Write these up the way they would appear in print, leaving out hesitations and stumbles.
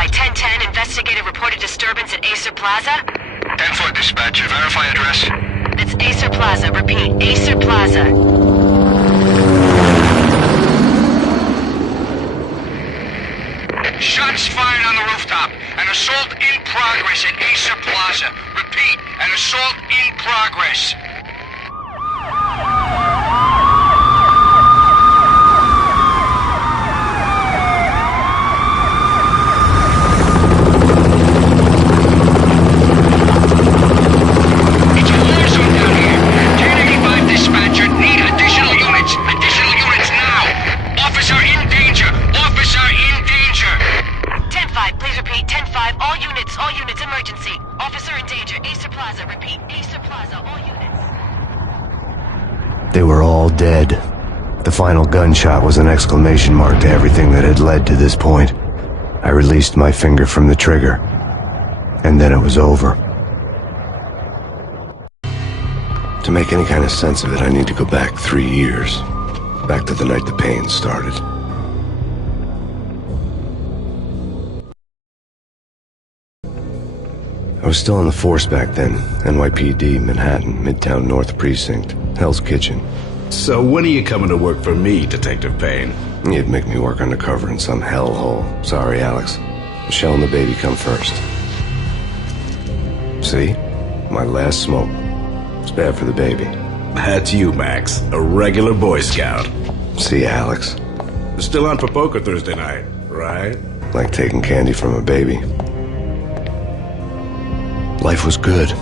Verify 1010, investigator reported disturbance at Acer Plaza. 10-4 dispatcher, verify address. It's Acer Plaza, repeat, Acer Plaza. Shots fired on the rooftop. An assault in progress at Acer Plaza. Repeat, an assault in progress. It's a war zone down here. 1085 dispatcher, need additional units. Additional units now. Officer in danger. Officer in danger. 10-5, please repeat, 10-5, all units, emergency. Officer in danger, Acer Plaza, repeat, Acer Plaza, all units. They were all dead. The final gunshot was an exclamation mark to everything that had led to this point. I released my finger from the trigger, and then it was over. To make any kind of sense of it, I need to go back 3 years. Back to the night the Payne started. I was still on the force back then. NYPD, Manhattan, Midtown North Precinct, Hell's Kitchen. So when are you coming to work for me, Detective Payne? You'd make me work undercover in some hellhole. Sorry, Alex. Michelle and the baby come first. See? My last smoke. It's bad for the baby. That's you, Max. A regular Boy Scout. See, Alex. Still on for poker Thursday night, right? Like taking candy from a baby. Life was good.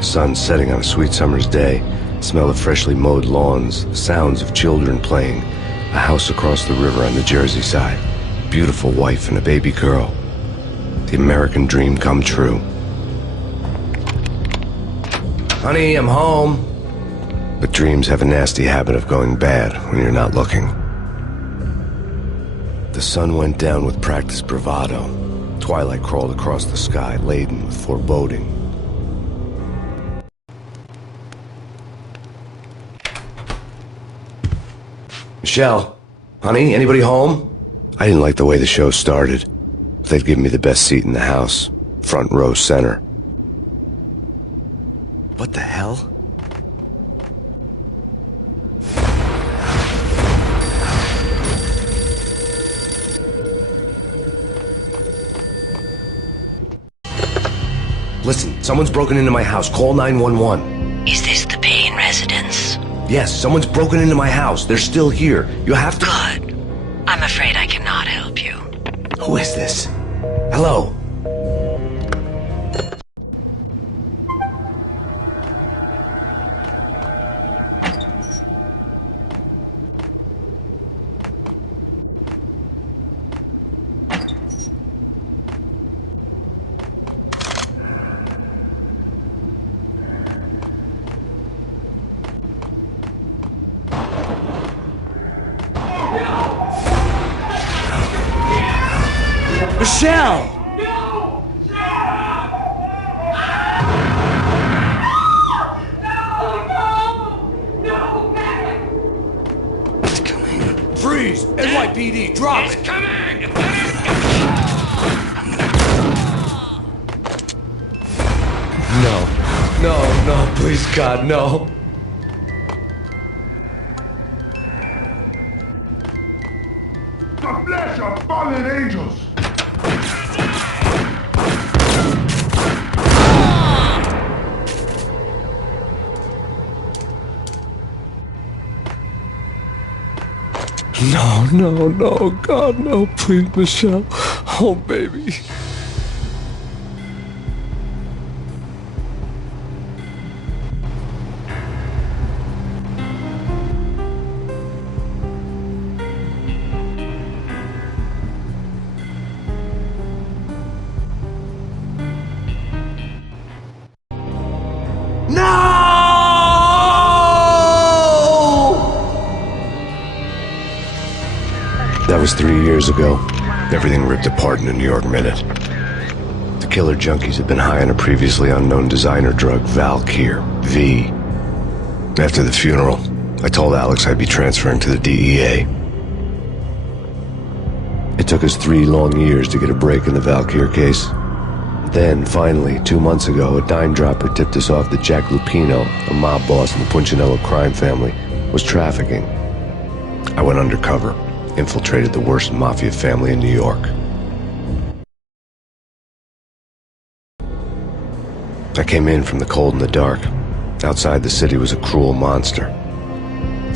Sun setting on a sweet summer's day. Smell of freshly mowed lawns. Sounds of children playing. A house across the river on the Jersey side. Beautiful wife and a baby girl. The American dream come true. Honey, I'm home. But dreams have a nasty habit of going bad when you're not looking. The sun went down with practiced bravado. Twilight crawled across the sky, laden with foreboding. Michelle, honey, anybody home? I didn't like the way the show started. They'd given me the best seat in the house, front row center. What the hell? Listen, someone's broken into my house. Call 911. Is this the Payne residence? Yes, someone's broken into my house. They're still here. You have to... Good. I'm afraid I cannot help you. Who is this? Hello? Michelle! No! No, man! It's coming. Freeze! NYPD, drop it! It's coming! No, please, God, no. The flesh of fallen angels! No, God, no, please, Michelle. Oh, baby. That was 3 years ago. Everything ripped apart in a New York minute. The killer junkies had been high on a previously unknown designer drug, Valkyr, V. After the funeral, I told Alex I'd be transferring to the DEA. It took us 3 long years to get a break in the Valkyr case. Then, finally, 2 months ago, a dime dropper tipped us off that Jack Lupino, a mob boss in the Punchinello crime family, was trafficking. I went undercover, infiltrated the worst mafia family in New York. I came in from the cold and the dark. Outside the city was a cruel monster.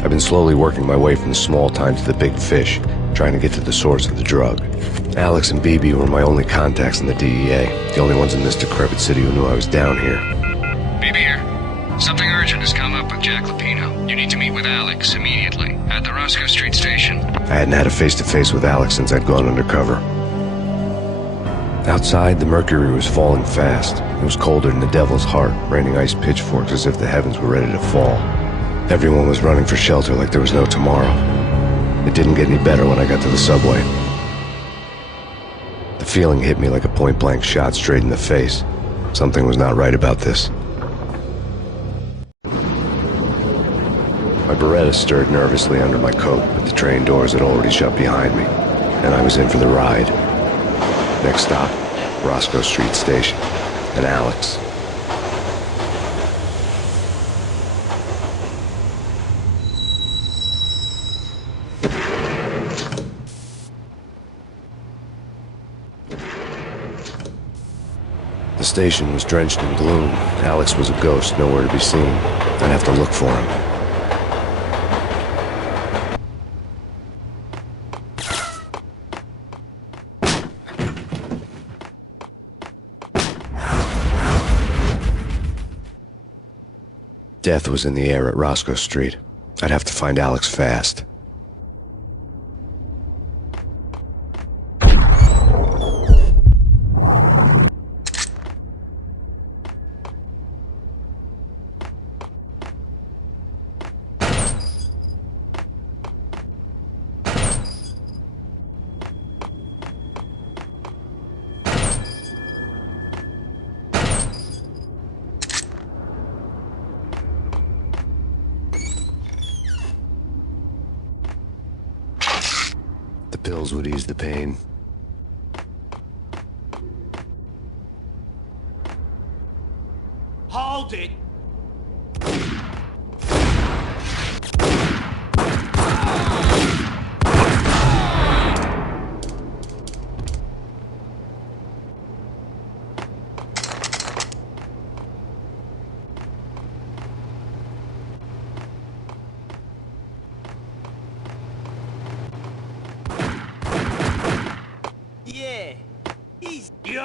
I've been slowly working my way from the small time to the big fish, trying to get to the source of the drug. Alex and BB were my only contacts in the DEA, the only ones in this decrepit city who knew I was down here. BB here. Something urgent has come up with Jack Lupino. You need to meet with Alex immediately at the Roscoe Street station. I hadn't had a face-to-face with Alex since I'd gone undercover. Outside, the mercury was falling fast. It was colder than the devil's heart, raining ice pitchforks as if the heavens were ready to fall. Everyone was running for shelter like there was no tomorrow. It didn't get any better when I got to the subway. The feeling hit me like a point-blank shot straight in the face. Something was not right about this. My Beretta stirred nervously under my coat, but the train doors had already shut behind me, and I was in for the ride. Next stop, Roscoe Street Station, and Alex. The station was drenched in gloom. Alex was a ghost, nowhere to be seen. I'd have to look for him. Death was in the air at Roscoe Street. I'd have to find Alex fast. The pills would ease the pain. Hold it! Yeah, he's yo.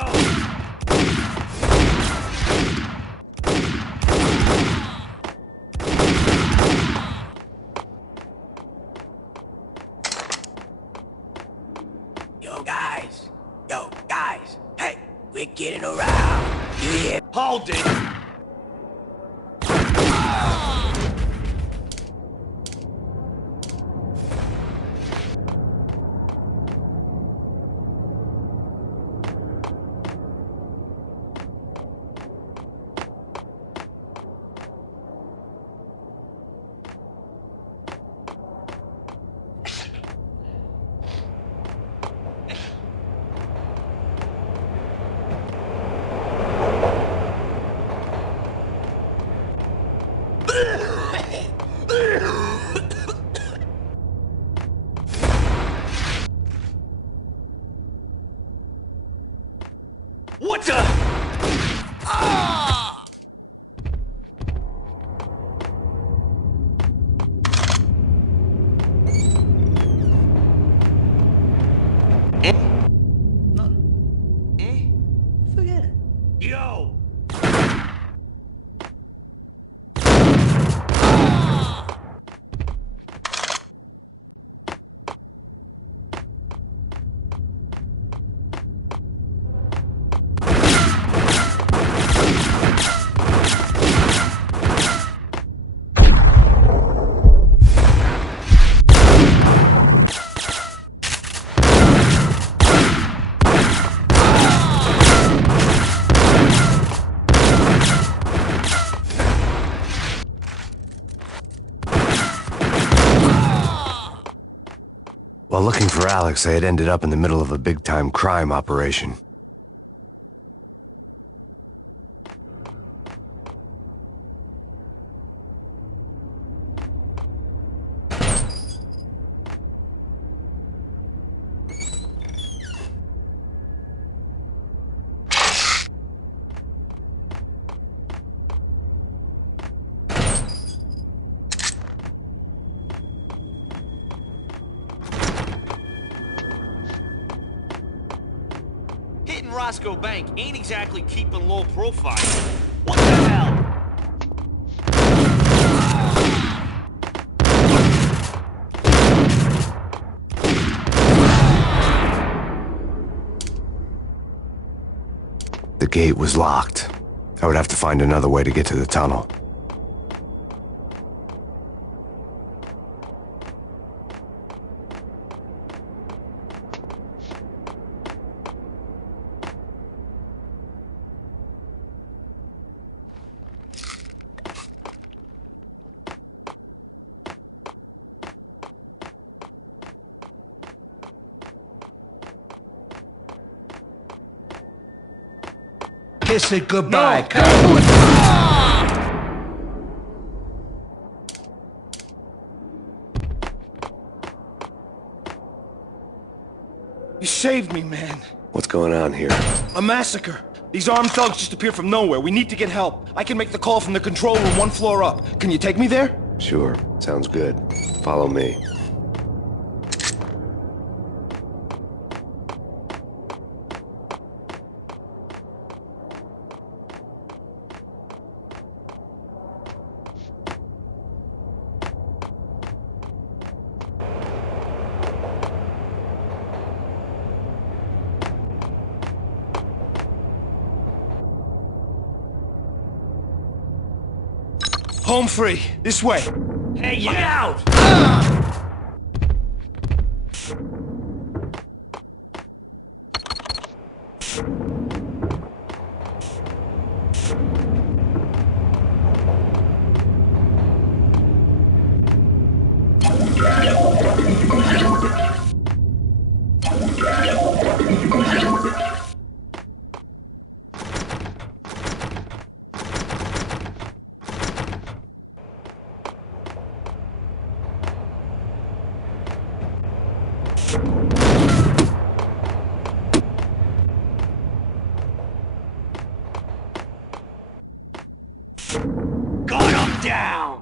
Yo guys, hey, we're getting around. You hear? Hold it. While looking for Alex, I had ended up in the middle of a big-time crime operation. Hitting Roscoe Bank ain't exactly keeping low profile. What the hell? The gate was locked. I would have to find another way to get to the tunnel. Kiss it goodbye. You saved me, man. What's going on here? A massacre. These armed thugs just appeared from nowhere. We need to get help. I can make the call from the control room 1 floor up. Can you take me there? Sure, sounds good. Follow me. Home free. This way. Hey, you out! Got him down!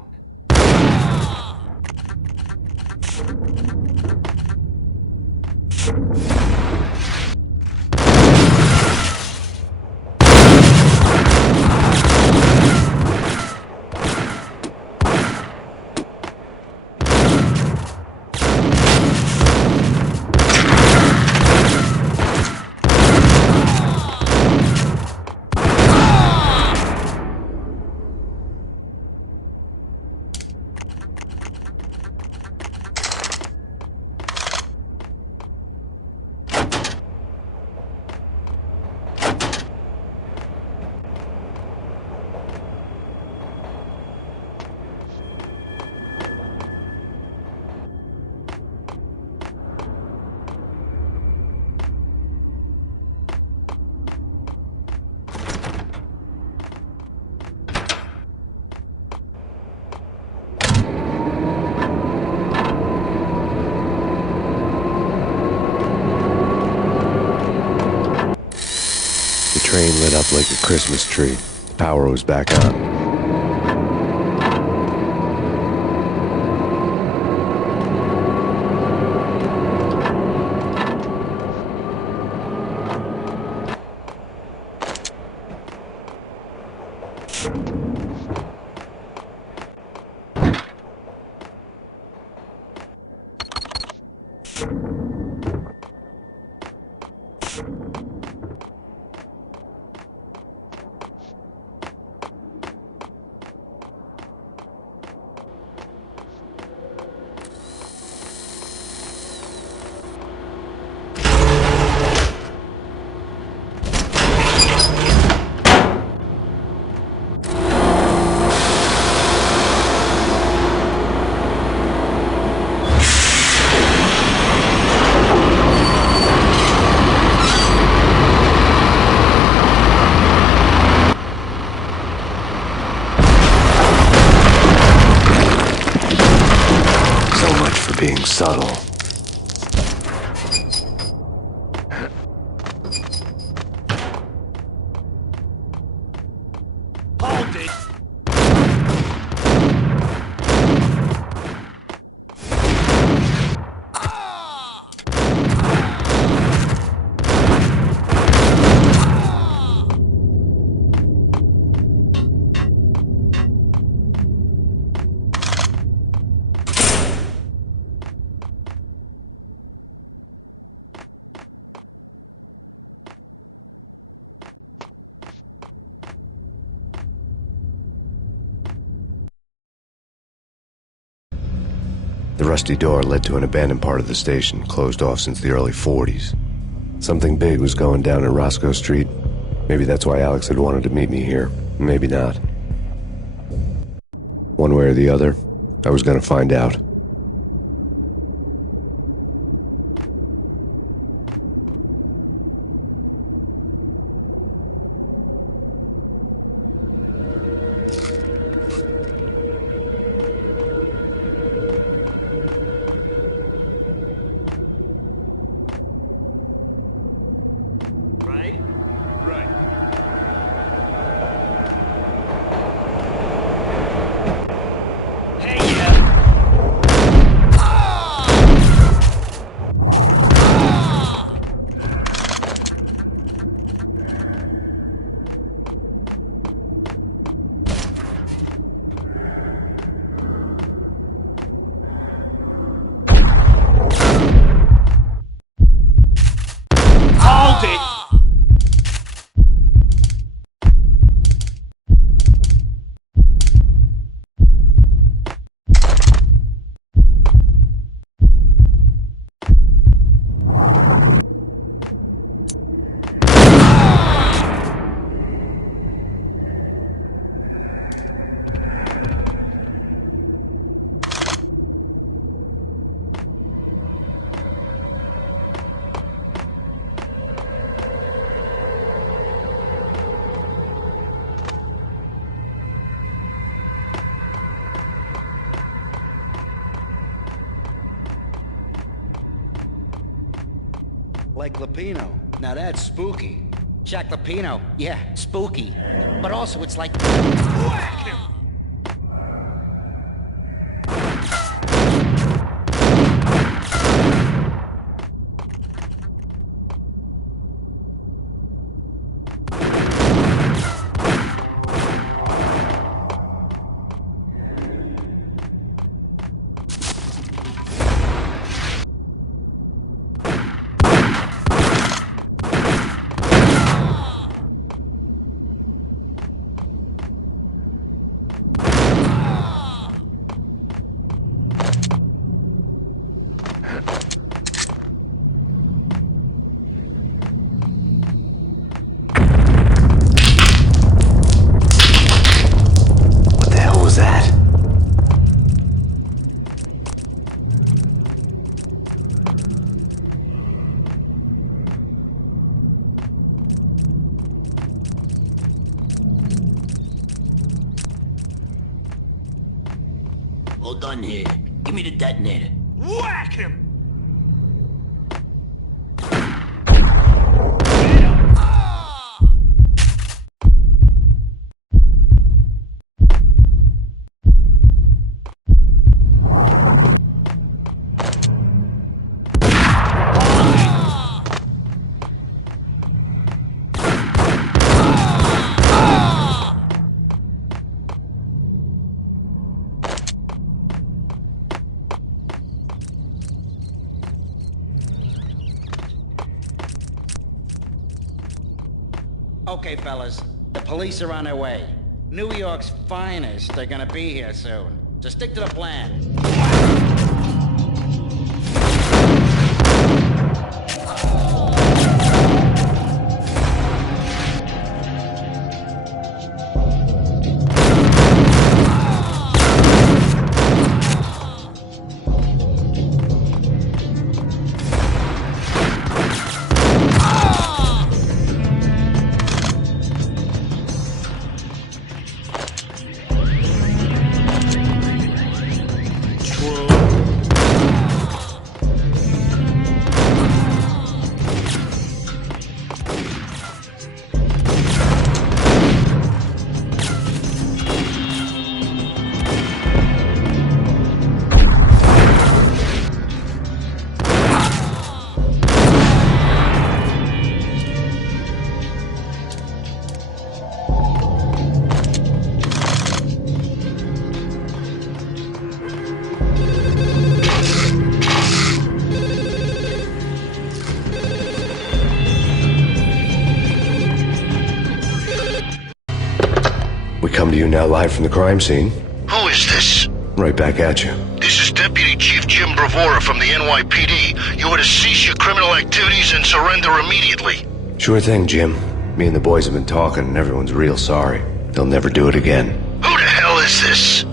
The train lit up like a Christmas tree. The power was back on. subtle. Hold it! The rusty door led to an abandoned part of the station, closed off since the early 40s. Something big was going down at Roscoe Street. Maybe that's why Alex had wanted to meet me here. Maybe not. One way or the other, I was gonna find out. Right? Right. Hey, hold it! Like Lapino. Now that's spooky. Jack Lapino. Yeah, spooky. But also it's like... Whack him! What the hell was that? All done here. Give me the detonator. Whack him! Okay, fellas. The police are on their way. New York's finest are gonna be here soon. So stick to the plan. We come to you now live from the crime scene. Who is this? Right back at you. This is Deputy Chief Jim Bravura from the NYPD. You are to cease your criminal activities and surrender immediately. Sure thing, Jim. Me and the boys have been talking and everyone's real sorry. They'll never do it again. Who the hell is this?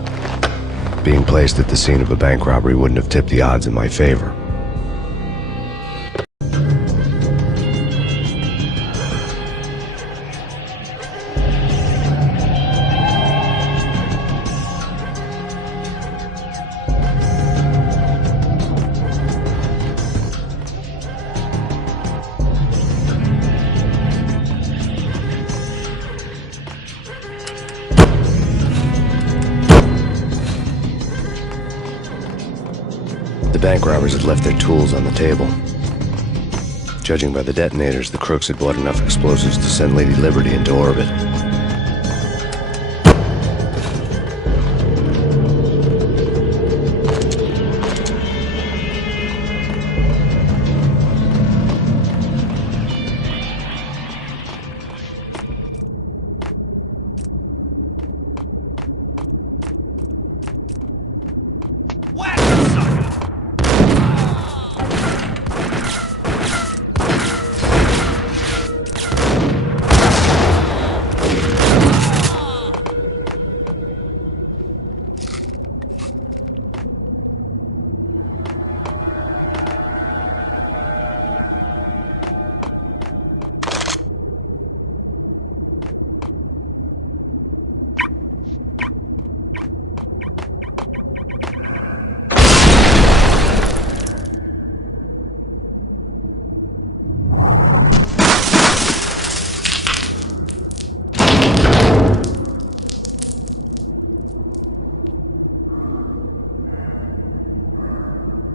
Being placed at the scene of a bank robbery wouldn't have tipped the odds in my favor. The bank robbers had left their tools on the table. Judging by the detonators, the crooks had bought enough explosives to send Lady Liberty into orbit.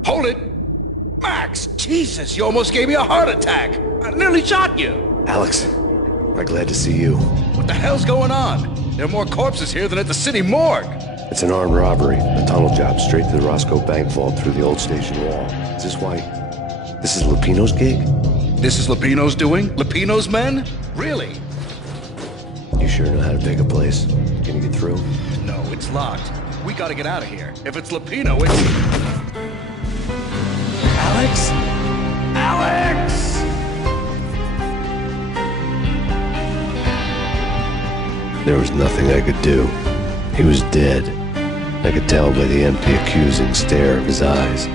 Hold it! Max! Jesus, you almost gave me a heart attack! I nearly shot you! Alex, we're glad to see you. What the hell's going on? There are more corpses here than at the city morgue! It's an armed robbery, a tunnel job straight to the Roscoe bank vault through the old station wall. Is this why... this is Lupino's gig? This is Lupino's doing? Lupino's men? Really? You sure know how to pick a place? Can you get through? No, it's locked. We gotta get out of here. If it's Lupino, it's... Alex? Alex! There was nothing I could do. He was dead. I could tell by the empty, accusing stare of his eyes.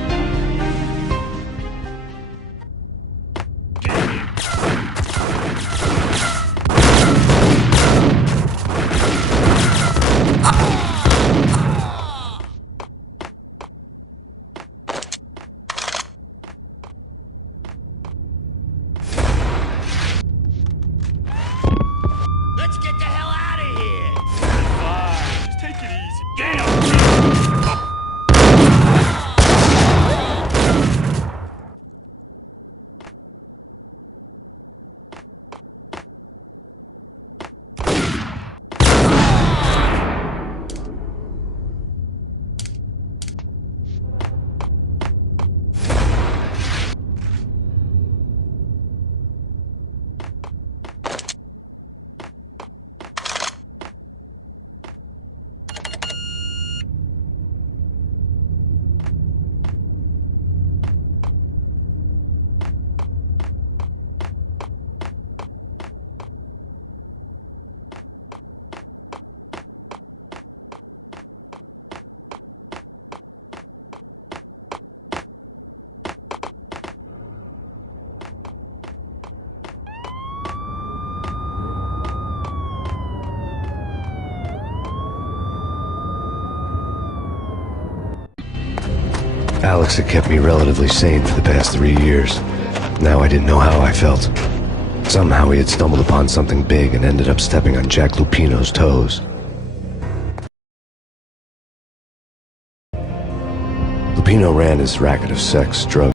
Let's get the hell out of here! Fine, just take it easy. Damn! Alex had kept me relatively sane for the past 3 years. Now I didn't know how I felt. Somehow he had stumbled upon something big and ended up stepping on Jack Lupino's toes. Lupino ran his racket of sex, drugs,